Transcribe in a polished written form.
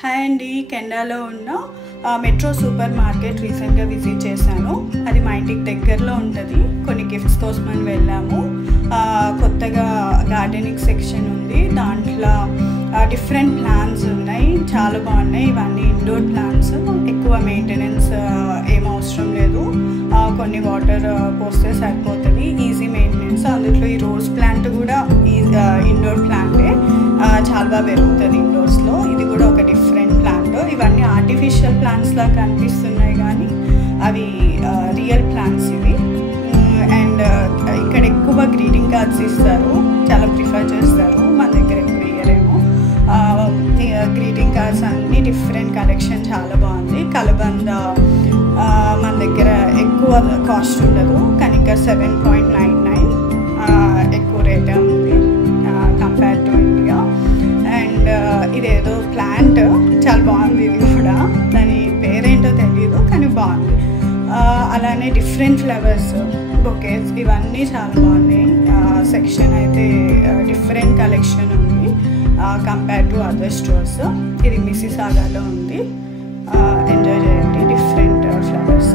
Hi అండి, కెనడాలో ఉన్న మెట్రో సూపర్ మార్కెట్ రీసెంట్గా విజిట్ చేశాను. అది మా ఇంటికి దగ్గరలో ఉంటుంది. కొన్ని గిఫ్ట్స్ కోసమని వెళ్ళాము. కొత్తగా గార్డెనింగ్ సెక్షన్ ఉంది. దాంట్లో డిఫరెంట్ ప్లాంట్స్ ఉన్నాయి, చాలా బాగున్నాయి. ఇవన్నీ ఇండోర్ ప్లాంట్స్, ఎక్కువ మెయింటెనెన్స్ ఏం అవసరం లేదు. కొన్ని వాటర్ పోస్తే సరిపోతుంది, ఈజీ మెయింటెనెన్స్. అందులో ఈ రోజ్ ప్లాంట్ కూడా ఇండోర్ ప్లాంటే, చాలా బాగా పెరుగుతుంది ఇండోర్స్లో. ఇది కూడా ఒక డిఫరెంట్ ప్లాంట్. ఇవన్నీ ఆర్టిఫిషియల్ ప్లాంట్స్ లాగా కనిపిస్తున్నాయి, కానీ అవి రియల్ ప్లాంట్స్ ఇవి. అండ్ ఇక్కడ ఎక్కువ గ్రీటింగ్ కార్డ్స్ ఇస్తారు, చాలా ప్రిఫర్ చేస్తారు. మన దగ్గర ఎక్కువ ఇయ్యరేమో. గ్రీటింగ్ కార్డ్స్ అన్నీ డిఫరెంట్ కలెక్షన్, చాలా బాగుంది. కలబంద మన దగ్గర ఎక్కువ కాస్ట్ ఉండదు, కానీ ఇక్కడ 7.99 ఎక్కువ రేటే ఉంది కంపేర్ టు ఇండియా. అండ్ ఇదేదో ప్లాంట్ చాలా బాగుంది, ఇది కూడా. దాని పేరేంటో తెలీదు, కానీ బాగుంది. అలానే డిఫరెంట్ ఫ్లవర్స్, బొకేస్, ఇవన్నీ చాలా బాగున్నాయి. సెక్షన్ అయితే డిఫరెంట్ కలెక్షన్ ఉంది కంపేర్ టు అదర్ స్టోర్స్. ఇది మిసిసాగాలో ఉంది. ఎంజాయ్ చేయండి డిఫరెంట్ ఫ్లవర్స్.